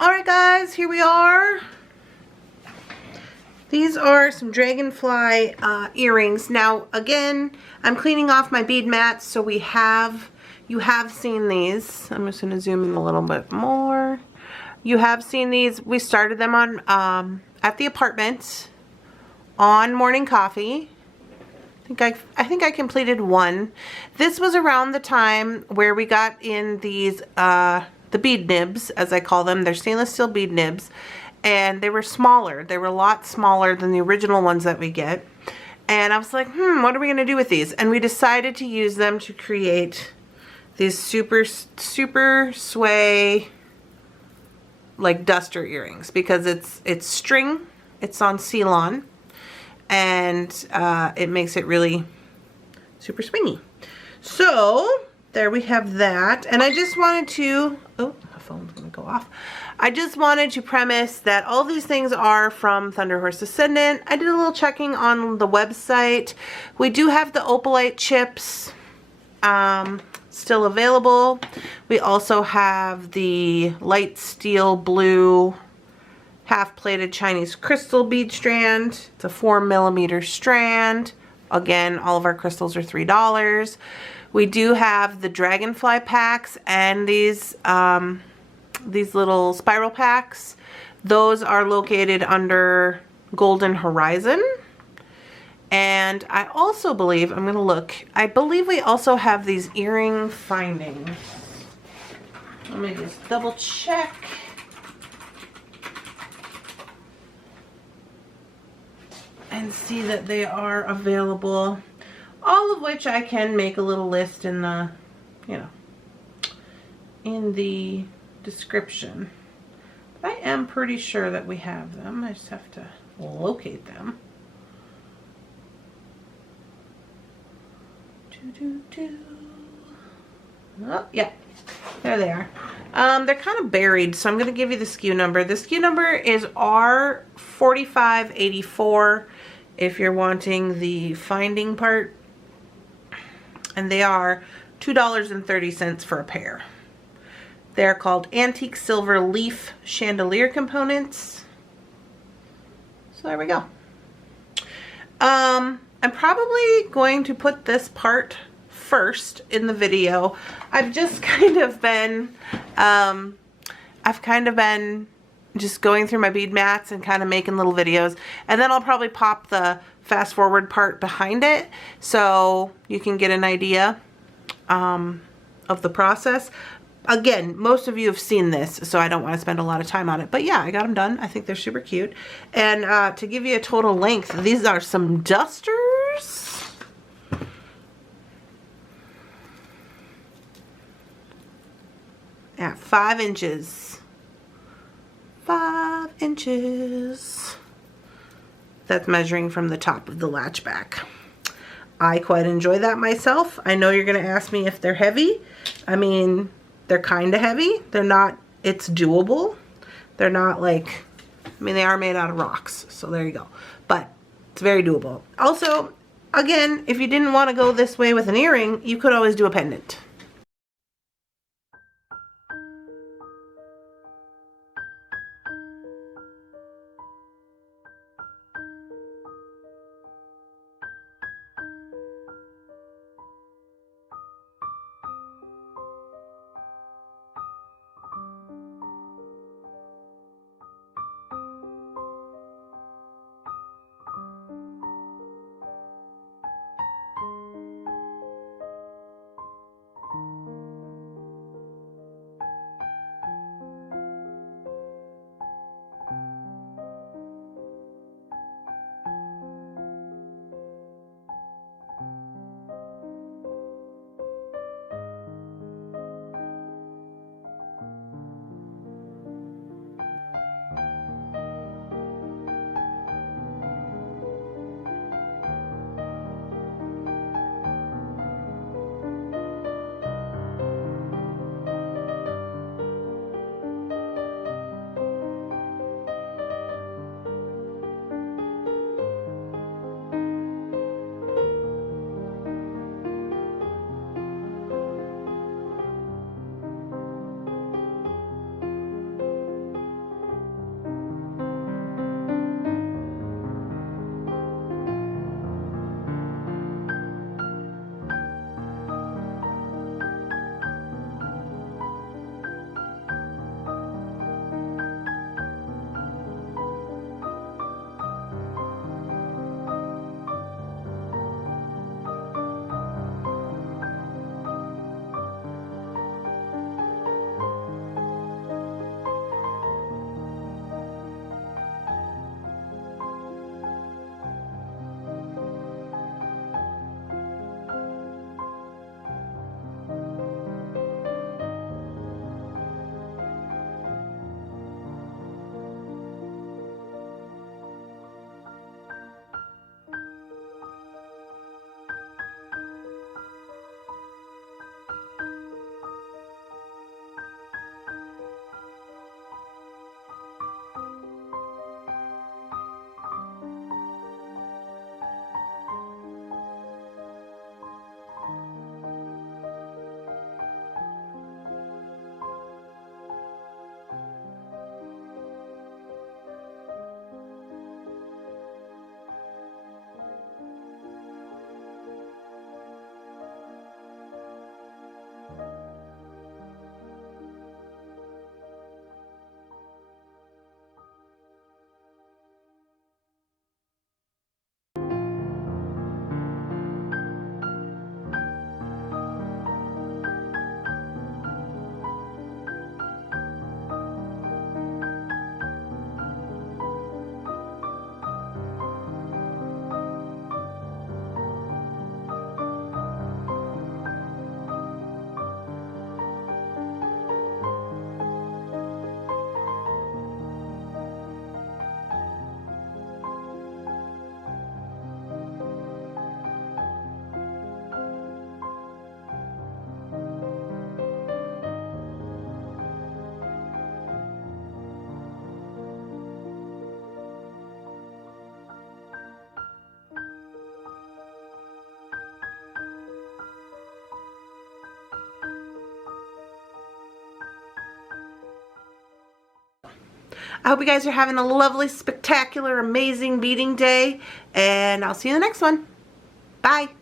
Alright guys, here we are. These are some Dragonfly earrings. Now again, I'm cleaning off my bead mats, so you have seen these. I'm just going to zoom in a little bit more. You have seen these. We started them on at the apartment on morning coffee. I think I completed one. This was around the time where we got in these the bead nibs, as I call them. They're stainless steel bead nibs, and they were smaller. They were a lot smaller than the original ones that we get. And I was like, what are we gonna do with these? And we decided to use them to create these super sway like duster earrings, because it's string, it's on C-Lon, and it makes it really super swingy. So there we have that. And I just wanted to, oh, my phone's gonna go off. I just wanted to premise that all these things are from Thunderhorse Descendant. I did a little checking on the website. We do have the opalite chips still available. We also have the light steel blue half-plated Chinese crystal bead strand. It's a 4mm strand. Again, all of our crystals are $3. We do have the Dragonfly packs and these little spiral packs. Those are located under Golden Horizon. And I also believe, I'm gonna look, I believe we also have these earring findings. Let me just double check. And see that they are available. All of which I can make a little list in the, in the description. But I am pretty sure that we have them. I just have to locate them. Oh, yeah, there they are. They're kind of buried, so I'm going to give you the SKU number. The SKU number is R4584 if you're wanting the finding part. And they are $2.30 for a pair. They're called antique silver leaf chandelier components. So there we go. I'm probably going to put this part first in the video. I've just kind of been, just going through my bead mats and kind of making little videos, and then I'll probably pop the fast forward part behind it so you can get an idea of the process. Again, most of you have seen this, so I don't want to spend a lot of time on it, but yeah, I got them done. I think they're super cute. And to give you a total length, these are some dusters. At 5 inches. 5 inches. That's measuring from the top of the latch back. I quite enjoy that myself. I know you're going to ask me if they're heavy. I mean, they're kind of heavy. They're not, it's doable. They're not like, I mean, they are made out of rocks, so there you go. But it's very doable. Also, again, if you didn't want to go this way with an earring, you could always do a pendant. I hope you guys are having a lovely, spectacular, amazing beading day, and I'll see you in the next one. Bye.